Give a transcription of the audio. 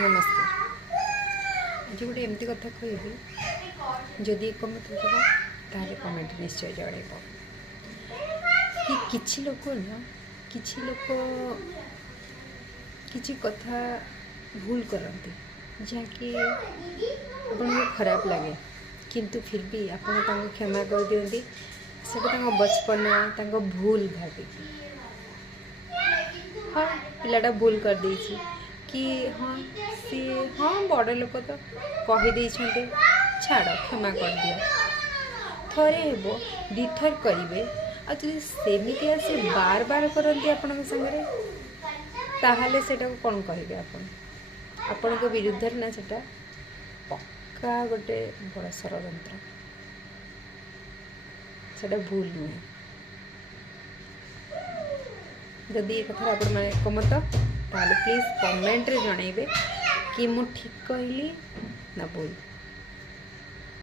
नमस्कार। आज गोटे एमती कथा कहबी जदि एकमत हो ताले कमेंट निश्चय जड़ेब कि किछि लोक किछि कथा भूल करते जहाँकि आपको खराब लगे किंतु फिर भी आपण क्षमा कर दियंती सेटा बचपना भूल भावी हाँ पिलाटा भूल कर देछि कि हाँ सी हाँ बड़ लोक तो कहीदे छाड़ क्षमा कर दिया थरे हेबो दिथर करेंगे आमती आसे बार बार करती आपण सागर ताहले सेटा को कौन कहे आपण को विरुद्ध ना सेटा पक्का गोटे बड़ षड़यंत्र सेटा भूल नुहे जदि ये कथा आपण मैंने एकमत ताहले प्लीज कमेंट रे जणेबे कि मु ठीक कहली ना भूल।